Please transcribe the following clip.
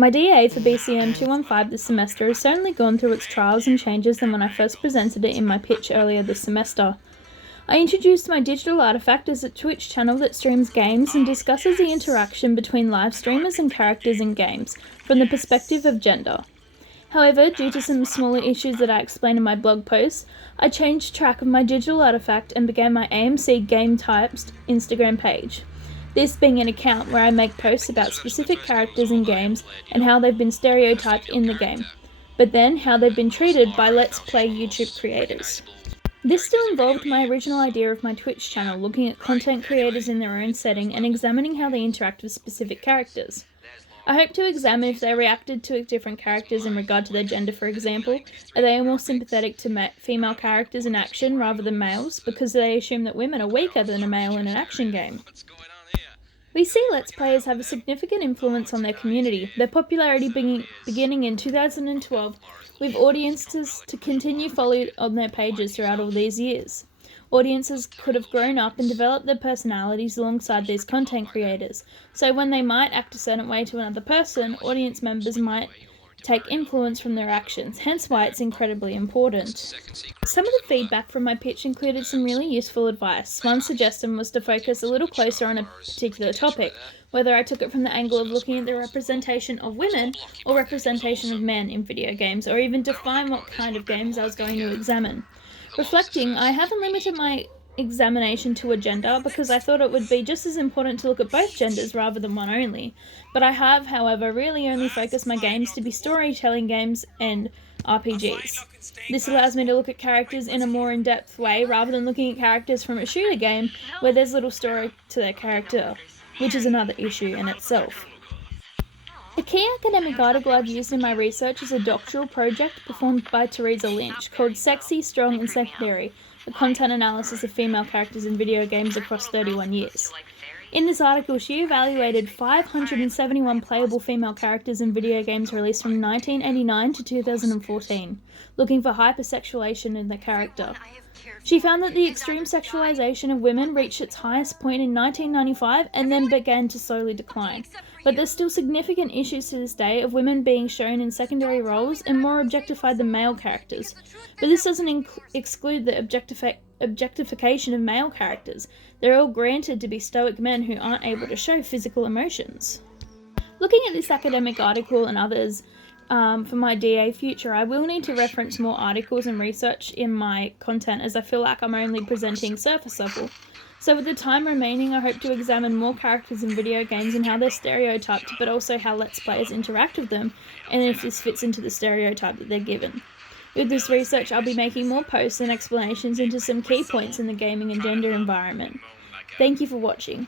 My DA for BCM215 this semester has certainly gone through its trials and changes than when I first presented it in my pitch earlier this semester. I introduced my digital artifact as a Twitch channel that streams games and discusses the interaction between live streamers and characters in games from the perspective of gender. However, due to some smaller issues that I explain in my blog posts, I changed track of my digital artifact and began my AMC Game Types Instagram page. This being an account where I make posts about specific characters in games and how they've been stereotyped in the game, but then how they've been treated by Let's Play YouTube creators. This still involved my original idea of my Twitch channel, looking at content creators in their own setting and examining how they interact with specific characters. I hope to examine if they reacted to different characters in regard to their gender, for example. Are they more sympathetic to female characters in action rather than males, because they assume that women are weaker than a male in an action game? We see Let's Players have a significant influence on their community, their popularity beginning in 2012, with audiences to continue followed on their pages throughout all these years. Audiences could have grown up and developed their personalities alongside these content creators, so when they might act a certain way to another person, audience members might take influence from their actions, hence why it's incredibly important. Some of the feedback from my pitch included some really useful advice. One suggestion was to focus a little closer on a particular topic, whether I took it from the angle of looking at the representation of women or representation of men in video games, or even define what kind of games I was going to examine. Reflecting, I haven't limited my examination to a gender because I thought it would be just as important to look at both genders rather than one only, but I have, however, really only focused my games to be storytelling games and RPGs. This allows me to look at characters in a more in-depth way rather than looking at characters from a shooter game where there's little story to their character, which is another issue in itself. A key academic article I've used in my research is a doctoral project performed by Teresa Lynch called Sexy, Strong and Secondary, a content analysis of female characters in video games across 31 years. In this article, she evaluated 571 playable female characters in video games released from 1989 to 2014, looking for hypersexualization in the character. She found that the extreme sexualization of women reached its highest point in 1995 and then began to slowly decline. But there's still significant issues to this day of women being shown in secondary roles and more objectified than male characters. But this doesn't exclude the objectification of male characters. They're all granted to be stoic men who aren't able to show physical emotions. Looking at this academic article and others for my DA future, I will need to reference more articles and research in my content as I feel like I'm only presenting surface level. So with the time remaining, I hope to examine more characters in video games and how they're stereotyped, but also how Let's Players interact with them, and if this fits into the stereotype that they're given. With this research, I'll be making more posts and explanations into some key points in the gaming and gender environment. Thank you for watching.